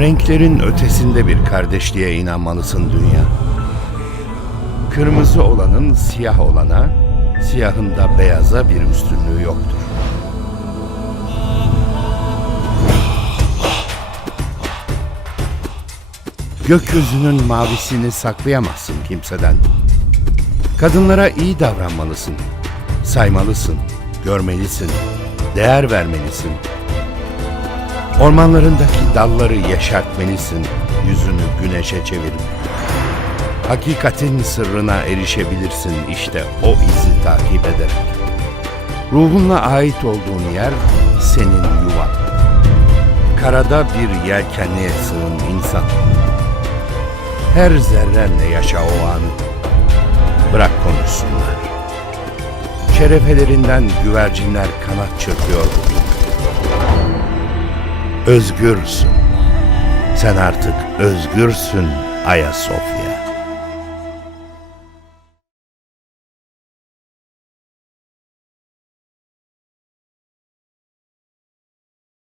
Renklerin ötesinde bir kardeşliğe inanmalısın dünya. Kırmızı olanın siyah olana, siyahın da beyaza bir üstünlüğü yoktur. Gökyüzünün mavisini saklayamazsın kimseden. Kadınlara iyi davranmalısın. Saymalısın, görmelisin, değer vermelisin.'' Ormanlarındaki dalları yeşertmelisin, yüzünü güneşe çevirip. Hakikatin sırrına erişebilirsin işte o izi takip ederek. Ruhunla ait olduğun yer senin yuvan. Karada bir yelkenliğe sığın insan. Her zerrenle yaşa o anı. Bırak konuşsunlar. Şerefelerinden güvercinler kanat çırpıyor bugün özgürsün. Sen artık özgürsün Ayasofya.